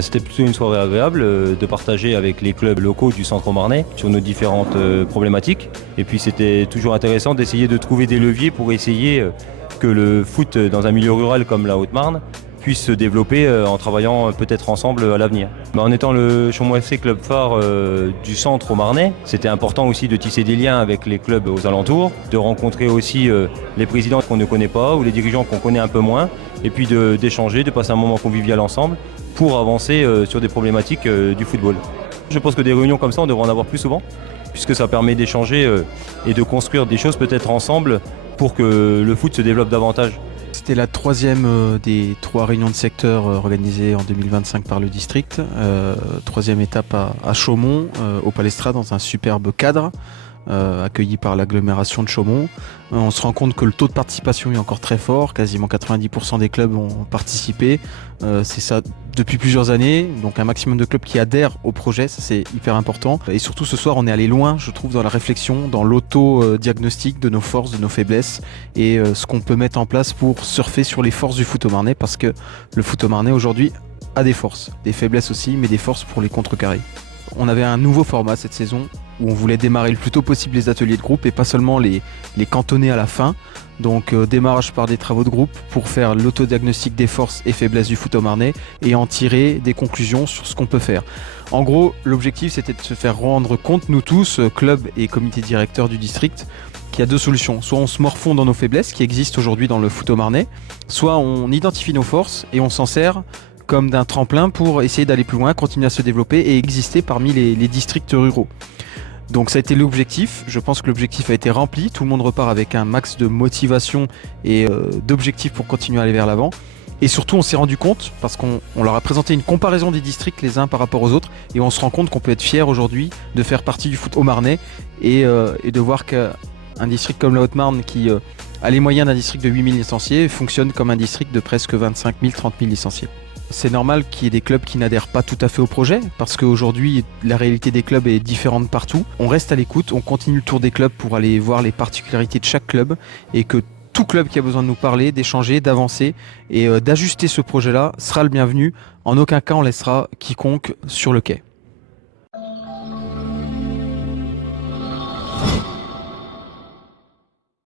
C'était plutôt une soirée agréable de partager avec les clubs locaux du centre marnais sur nos différentes problématiques. Et puis c'était toujours intéressant d'essayer de trouver des leviers pour essayer que le foot dans un milieu rural comme la Haute-Marne puisse se développer en travaillant peut-être ensemble à l'avenir. En étant le Chaumont FC club phare du centre au Marnais, c'était important aussi de tisser des liens avec les clubs aux alentours, de rencontrer aussi les présidents qu'on ne connaît pas ou les dirigeants qu'on connaît un peu moins, et puis d'échanger, de passer un moment convivial ensemble pour avancer sur des problématiques du football. Je pense que des réunions comme ça, on devrait en avoir plus souvent, puisque ça permet d'échanger et de construire des choses peut-être ensemble pour que le foot se développe davantage. C'était la troisième des 3 réunions de secteur organisées en 2025 par le district. Troisième étape à Chaumont, au Palestra, dans un superbe cadre, accueilli par l'agglomération de Chaumont. On se rend compte que le taux de participation est encore très fort, quasiment 90% des clubs ont participé. C'est ça depuis plusieurs années, donc un maximum de clubs qui adhèrent au projet, ça c'est hyper important. Et surtout ce soir on est allé loin, je trouve, dans la réflexion, dans l'auto-diagnostic de nos forces, de nos faiblesses et ce qu'on peut mettre en place pour surfer sur les forces du foot au Marnais, parce que le foot au Marnais aujourd'hui a des forces, des faiblesses aussi, mais des forces pour les contrecarrer. On avait un nouveau format cette saison où on voulait démarrer le plus tôt possible les ateliers de groupe et pas seulement les cantonner à la fin. Donc démarrage par des travaux de groupe pour faire l'autodiagnostic des forces et faiblesses du foot au Marnais et en tirer des conclusions sur ce qu'on peut faire. En gros, l'objectif c'était de se faire rendre compte, nous tous, club et comité directeur du district, qu'il y a 2 solutions. Soit on se morfond dans nos faiblesses qui existent aujourd'hui dans le foot au Marnais, soit on identifie nos forces et on s'en sert comme d'un tremplin pour essayer d'aller plus loin, continuer à se développer et exister parmi les districts ruraux. Donc ça a été l'objectif, je pense que l'objectif a été rempli, tout le monde repart avec un max de motivation et d'objectifs pour continuer à aller vers l'avant. Et surtout on s'est rendu compte, parce qu'on leur a présenté une comparaison des districts les uns par rapport aux autres, et on se rend compte qu'on peut être fier aujourd'hui de faire partie du foot au Marnais et de voir qu'un district comme la Haute-Marne qui a les moyens d'un district de 8000 licenciés fonctionne comme un district de presque 25 000, 30 000 licenciés. C'est normal qu'il y ait des clubs qui n'adhèrent pas tout à fait au projet, parce qu'aujourd'hui, la réalité des clubs est différente partout. On reste à l'écoute, on continue le tour des clubs pour aller voir les particularités de chaque club, et que tout club qui a besoin de nous parler, d'échanger, d'avancer et d'ajuster ce projet-là sera le bienvenu. En aucun cas, on laissera quiconque sur le quai.